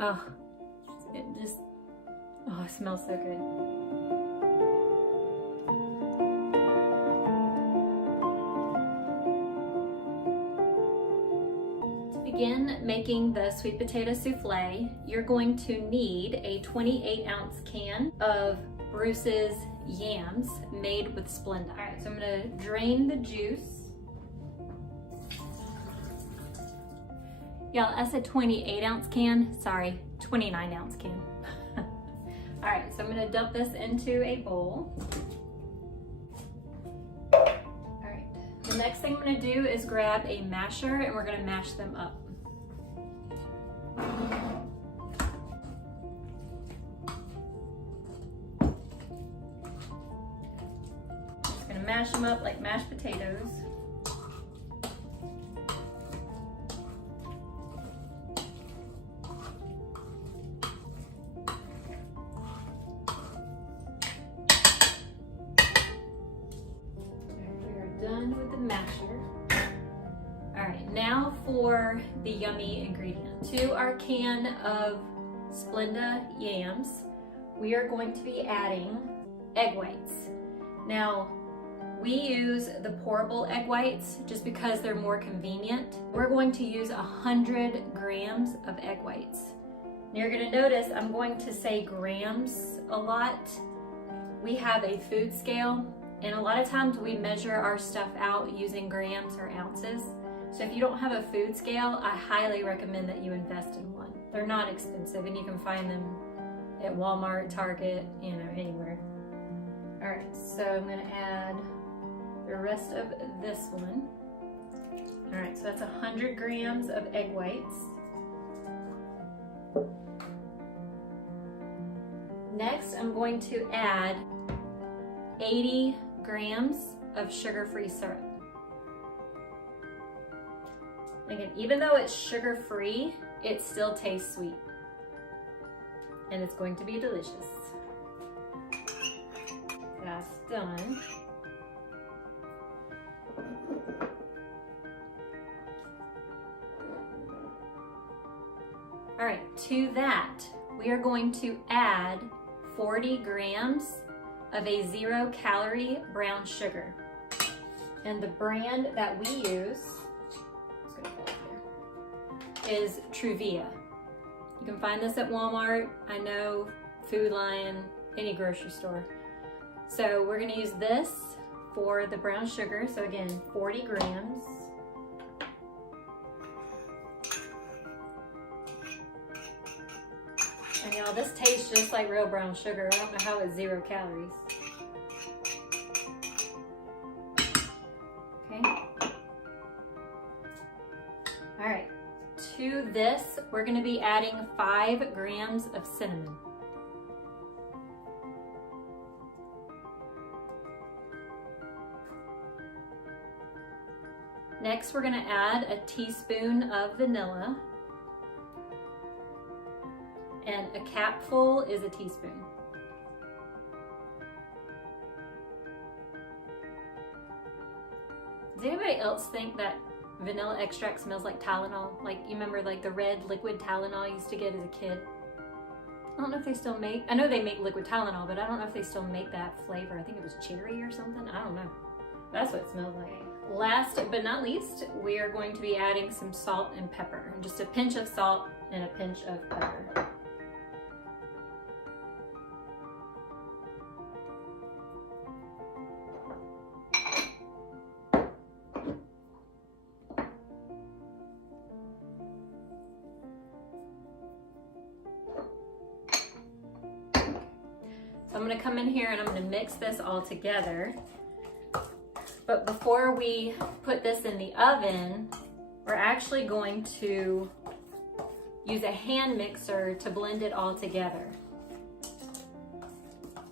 Oh, it just, oh, it smells so good. To begin making the sweet potato souffle, you're going to need a 28-ounce can of Bruce's Yams made with Splenda. All right, so I'm gonna drain the juice. Y'all, that's a 28-ounce can. Sorry, 29-ounce can. All right, so I'm gonna dump this into a bowl. All right, the next thing I'm gonna do is grab a masher and we're gonna mash them up. Just gonna mash them up like mashed potatoes. Done with the masher. All right, now for the yummy ingredient. To our can of Splenda Yams, we are going to be adding egg whites. Now, we use the pourable egg whites just because they're more convenient. We're going to use 100 grams of egg whites. Now you're gonna notice I'm going to say grams a lot. We have a food scale, and a lot of times we measure our stuff out using grams or ounces. So if you don't have a food scale, I highly recommend that you invest in one. They're not expensive and you can find them at Walmart, Target, you know, anywhere. All right, so I'm gonna add the rest of this one. All right, so that's 100 grams of egg whites. Next, I'm going to add 80 grams of sugar-free syrup. Again, even though it's sugar-free, it still tastes sweet. And it's going to be delicious. That's done. All right, to that, we are going to add 40 grams of a 0-calorie brown sugar. And the brand that we use, is Truvia. You can find this at Walmart, I know, Food Lion, any grocery store. So we're gonna use this for the brown sugar. So again, 40 grams. And y'all, this tastes just like real brown sugar. I don't know how it's 0 calories. Okay. All right, to this, we're gonna be adding 5 grams of cinnamon. Next, we're gonna add a teaspoon of vanilla. And a capful is a teaspoon. Does anybody else think that vanilla extract smells like Tylenol? Like, you remember like the red liquid Tylenol you used to get as a kid? I don't know if they still make, I know they make liquid Tylenol, but I don't know if they still make that flavor. I think it was cherry or something, I don't know. That's what it smells like. Last but not least, we are going to be adding some salt and pepper. Just a pinch of salt and a pinch of pepper. I'm gonna come in here and I'm gonna mix this all together. But before we put this in the oven, we're actually going to use a hand mixer to blend it all together.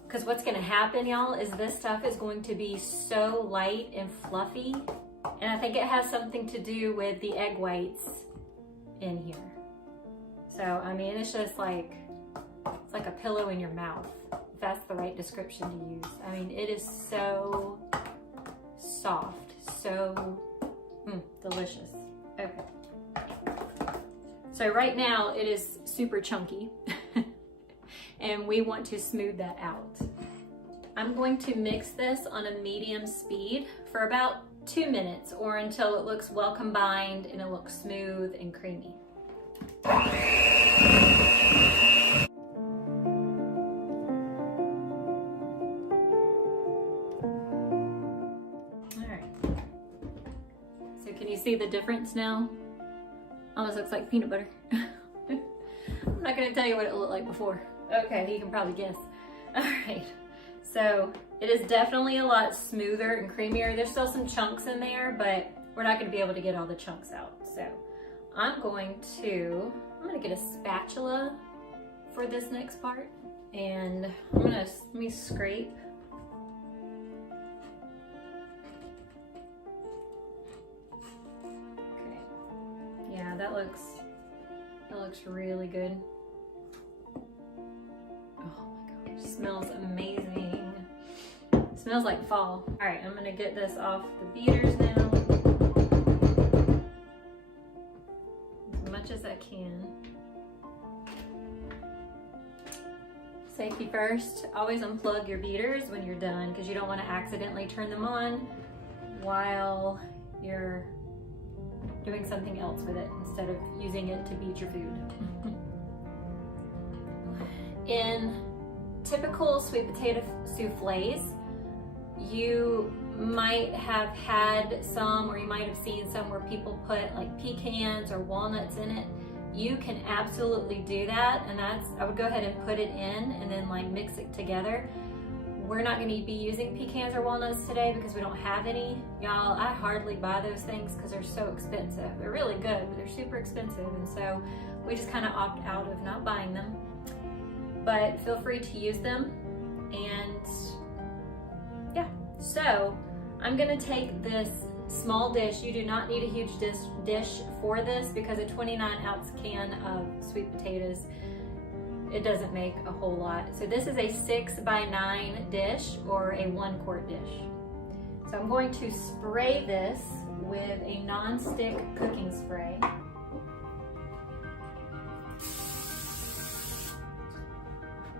Because what's gonna happen, y'all, is this stuff is going to be so light and fluffy. And I think it has something to do with the egg whites in here. So, I mean, it's just like, it's like a pillow in your mouth. If that's the right description to use. I mean, it is so soft, so delicious. Okay. So right now it is super chunky and we want to smooth that out. I'm going to mix this on a medium speed for about 2 minutes or until it looks well combined and it looks smooth and creamy. Can you see the difference now? Almost looks like peanut butter. I'm not gonna tell you what it looked like before. Okay, you can probably guess. All right, so it is definitely a lot smoother and creamier. There's still some chunks in there, but we're not gonna be able to get all the chunks out. So I'm gonna get a spatula for this next part, and let me scrape. Yeah, that looks really good. Oh my gosh, smells amazing. It smells like fall. All right, I'm gonna get this off the beaters now. As much as I can. Safety first, always unplug your beaters when you're done because you don't want to accidentally turn them on while you're doing something else with it instead of using it to beat your food. In typical sweet potato soufflés, you might have had some, or you might have seen some where people put like pecans or walnuts in it. You can absolutely do that, and I would go ahead and put it in and then like mix it together. We're not going to be using pecans or walnuts today because we don't have any. Y'all, I hardly buy those things because they're so expensive. They're really good, but they're super expensive, and so we just kind of opt out of not buying them. But feel free to use them, and yeah. So I'm going to take this small dish. You do not need a huge dish for this because a 29-ounce can of sweet potatoes, it doesn't make a whole lot. So this is a 6x9 dish or a 1-quart dish. So I'm going to spray this with a non-stick cooking spray.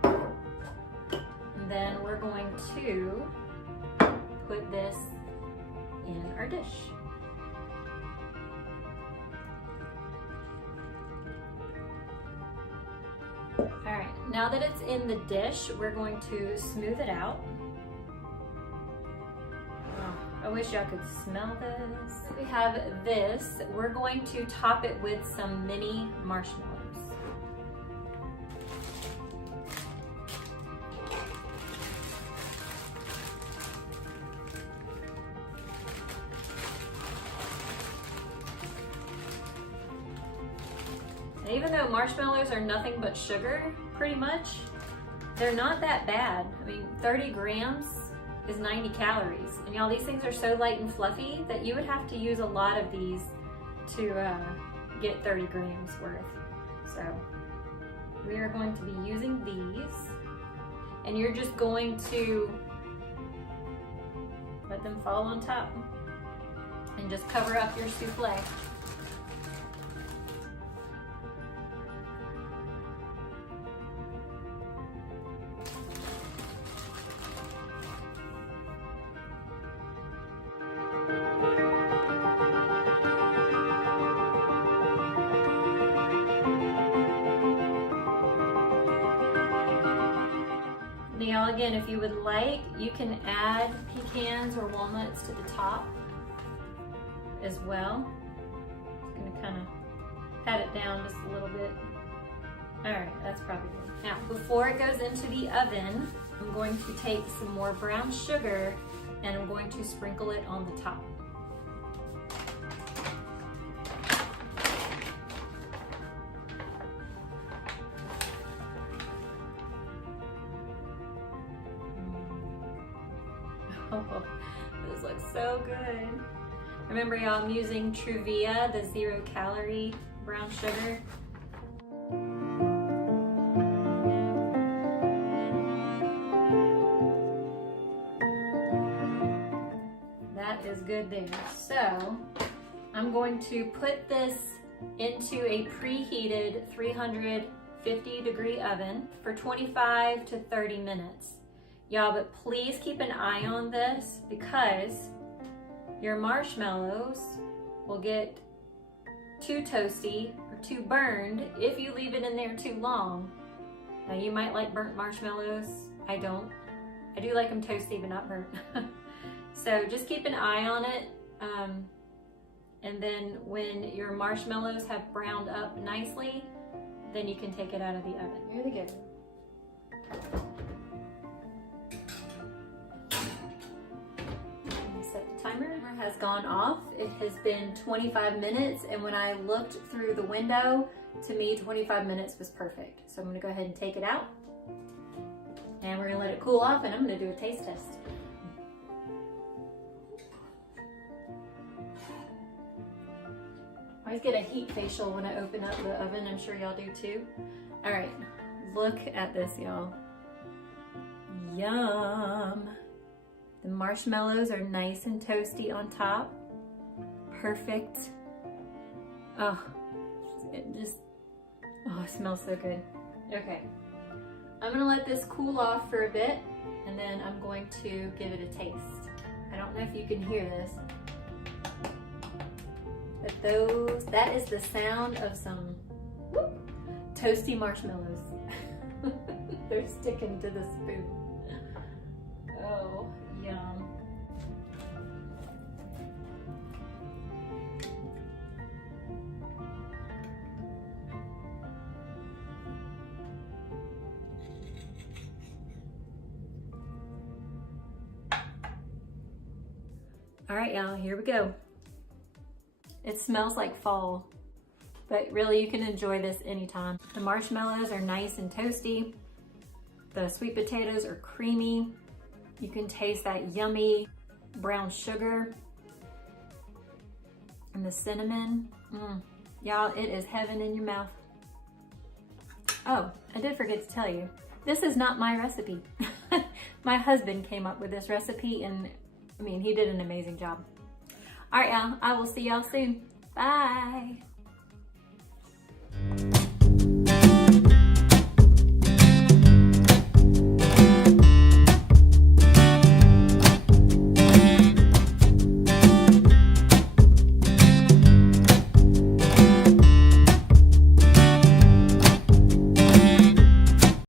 And then we're going to put this in our dish. All right, now that it's in the dish, we're going to smooth it out. Oh, I wish y'all could smell this. We have this. We're going to top it with some mini marshmallows. And even though marshmallows are nothing but sugar, pretty much, they're not that bad. I mean, 30 grams is 90 calories. And y'all, these things are so light and fluffy that you would have to use a lot of these to get 30 grams worth. So we are going to be using these, and you're just going to let them fall on top and just cover up your souffle. Now again, if you would like, you can add pecans or walnuts to the top as well. Just gonna kind of pat it down just a little bit. All right, that's probably good. Now, before it goes into the oven, I'm going to take some more brown sugar and I'm going to sprinkle it on the top. Oh, this looks so good. Remember, y'all, I'm using Truvia, the 0-calorie brown sugar. That is good there. So I'm going to put this into a preheated 350-degree oven for 25 to 30 minutes. Y'all, but please keep an eye on this because your marshmallows will get too toasty or too burned if you leave it in there too long. Now you might like burnt marshmallows. I don't. I do like them toasty but not burnt. So just keep an eye on it. And then when your marshmallows have browned up nicely, then you can take it out of the oven. Here they go. Set the timer. Timer has gone off. It has been 25 minutes, and when I looked through the window, to me 25 minutes was perfect. So I'm gonna go ahead and take it out. And we're gonna let it cool off, and I'm gonna do a taste test. I always get a heat facial when I open up the oven. I'm sure y'all do too. All right, look at this, y'all. Yum. The marshmallows are nice and toasty on top. Perfect. Oh, it smells so good. Okay, I'm gonna let this cool off for a bit, and then I'm going to give it a taste. I don't know if you can hear this. But that is the sound of some toasty marshmallows. They're sticking to the spoon. Oh, yum. All right, y'all, here we go. It smells like fall, but really you can enjoy this anytime. The marshmallows are nice and toasty. The sweet potatoes are creamy. You can taste that yummy brown sugar and the cinnamon. Y'all, it is heaven in your mouth. Oh, I did forget to tell you, this is not my recipe. My husband came up with this recipe, and I mean, he did an amazing job. All right, y'all, I will see y'all soon. Bye.